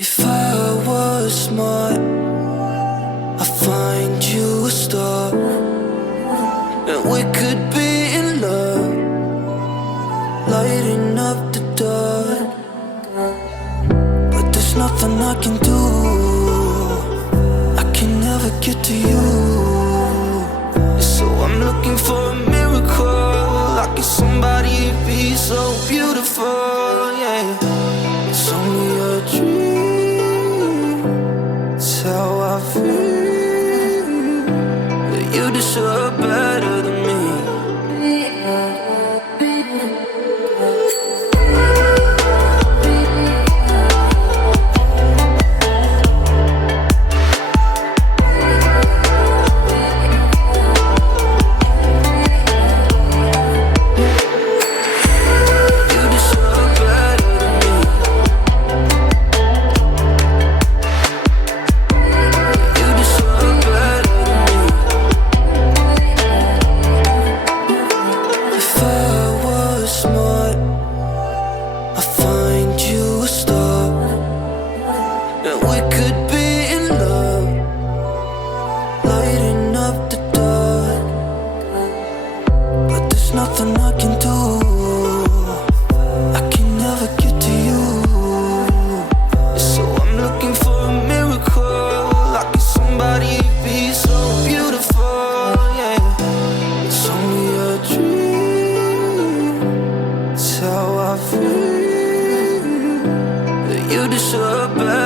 If I was smart, I'd find you a star, and we could be in love, lighting up the dark. But there's nothing I can do, I can never get to you. So I'm looking for a miracle, like it's somebody be so beautiful, yeah. It's only a dream, it's how I feel, that you deserve better than me. Nothing I can do, I can never get to you. So I'm looking for a miracle, like it's somebody be so beautiful, yeah. It's only a dream, it's how I feel, that you deserve better.